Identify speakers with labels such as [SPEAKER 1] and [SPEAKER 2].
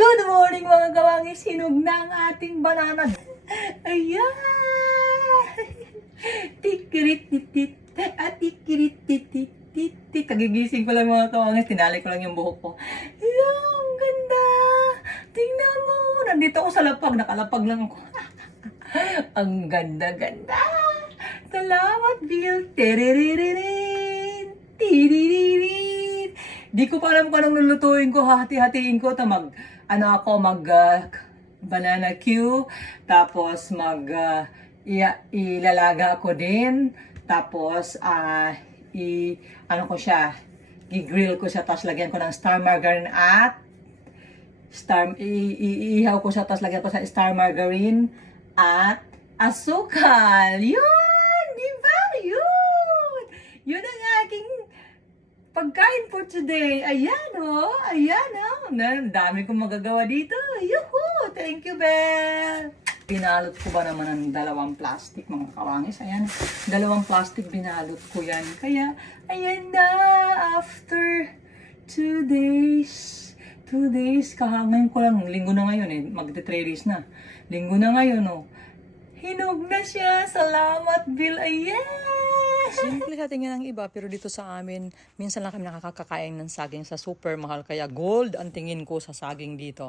[SPEAKER 1] Good morning mga kawangis! Hinog na ang ating banana. Ayan! Tikirit titit. At tikirit titit. Kagigising ko lang mga kawangis. Tinali ko lang yung buhok ko. Ayan! Ang ganda! Tingnan mo! Nandito ako sa lapag. Nakalapag lang ako. ang ganda-ganda! Salamat, Bill! Tereriririn! Tiriririn! Di ko pa alam kung anong lulutuin ko. Hati-hatiin ko. Ta mag, ano ako, mag ah, banana Q. Tapos mag i- ilalaga ko din. Tapos, ah, i, ano ko siya, i-grill ko siya. Tapos lagyan ko ng star margarine at star, i- i- iihaw ko siya. Tapos lagyan ko sa star margarine at asukal. Yun! Di ba? Yun! Yun ang pagkain for today. Ayan oh, ayan oh. Ang dami kong magagawa dito. Yuhu! Thank you, Belle! Binalot ko ba naman ng dalawang plastic, mga kawangis? Ayan, dalawang plastic binalot ko yan. Kaya, ayan na, after two days, two days, kahangin ko lang, linggo na ngayon eh, magte-3 days na. Linggo na ngayon oh. Hinog na siya. Salamat, Bill. Ayan!
[SPEAKER 2] Simple sa tingin ng iba, pero dito sa amin, minsan lang kami nakakakain ng saging sa super mahal. Kaya gold ang tingin ko sa saging dito.